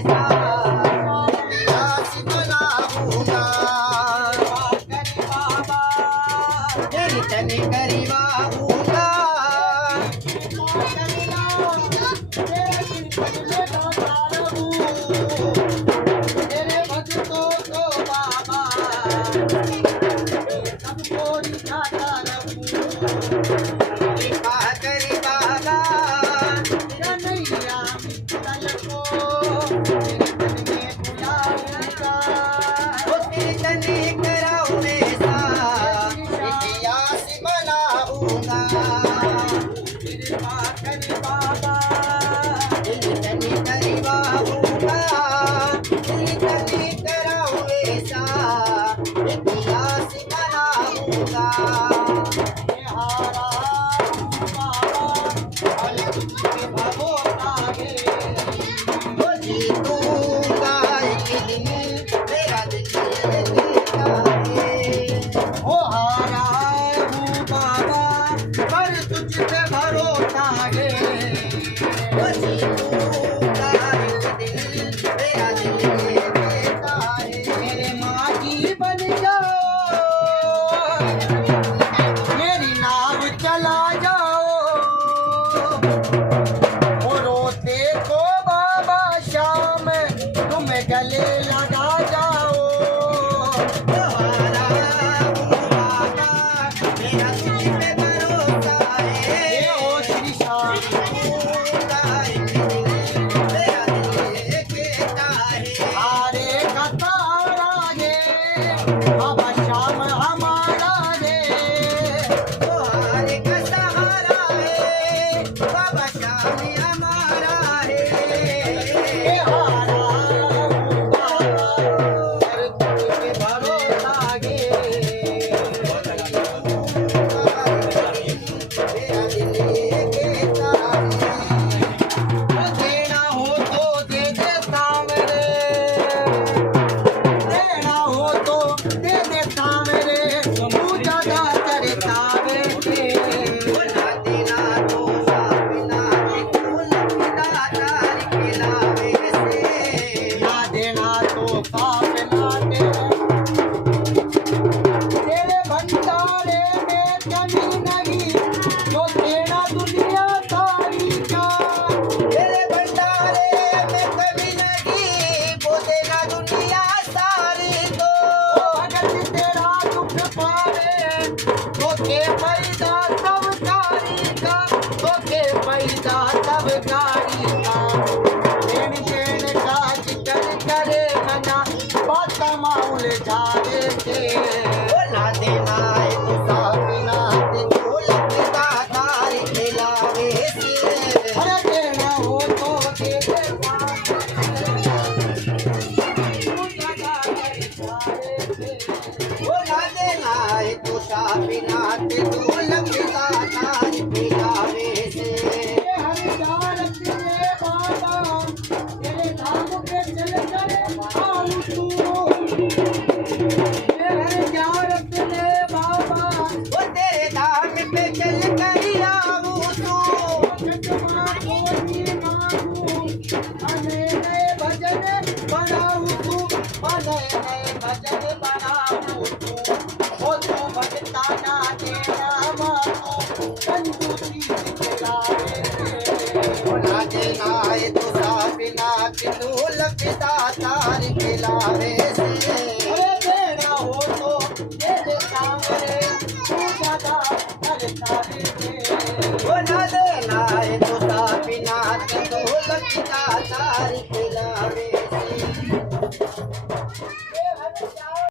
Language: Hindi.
ऐसा इतिहास बनाऊंगा। करी बाबा तेरी तनी गरीबा हूँगा। तेरे भक्तों को बाबा सबको दिखाता रहूं। कृपा करी बाबा तेरा नैया मित्तल को तेरे तन में बुलाऊंगा। वो तेरी तनी कराऊं ऐसा इतिहास बनाऊंगा। कृपा करी बाबा तेरी तनी गरीबा हूँगा। तेरी तनी कराऊं ऐसा इतिहास बनाऊंगा। ये हारा बाबा अरे तुझे भरोसा है। वो जीतूंगा एक दिन मेरा दिल ये जीता है। ओ हारा हूँ बाबा पर तुझ पे भरोसा है। वो जीतूंगा एक दिन मेरा दिल ये जीता है। मेरे माँ बन जाओ मेरी नाव चला जाओ। ओ रोते को बाबा शाम तुम गले लगा जाओ। तुम्हारा हूँ बाबा मेरा तुझ पे भरोसा है। ये ओ श्री श्याम जीतूंगा एक दिन मेरा दिल ये जीता है। हारे का तारा है बाबा श्याम हमारा है। तुम्हारे का सहारा है बाबा श्याम हमारा है। ये हारा हूँ बाबा पर तुझ पे भरोसा है। मेरा दिल ये कहता है। देना हो तो दे देता मेरे। देना हो तो दे देता मेरे। तू ज्यादा करता मेरे। वो ना देना तो साबिना कि फूल पिता तार खिलावे से। ना देना तो पाप ना दे। तेरे भंडारे में कमी नहीं जो तेरा दुनिया सारी का। तेरे भंडारे में कभी नहीं वो देना दुनिया सारी को। भगत तेरा दुख पावे धोखे पैदा सब कारी का। धोखे पैदा सब कारी का। देन देन का जिक्र करे मना बात माउल जावे के। वो ना देना है तो साबिना कि फूल पिता तार खिलावे से। अरे देना हो तो दे देता तू जगा करता रे। वो ना देना है तो साबिना कि फूल पिता तार खिलावे से। ये हरिदार तेरे बाबा तेरे धाम पे चल कर आऊं तू। ये हरिदार तेरे बाबा वो तेरे धाम पे चल कर आऊं तू। चटमा कोटी मांगू अने नए भजन बनाऊं तू। अने नए भजन बनाऊं तू। ओ तू भगता ना देना मांगू कंजूसी दिखलावे। वो ना देना है तो साबिना कि फूल पिता तार खिलावे से। अरे देना हो तो दे देता मेरे। तू ज्यादा करता रे। वो ना देना है तो साबिना कि फूल पिता तार खिलावे से।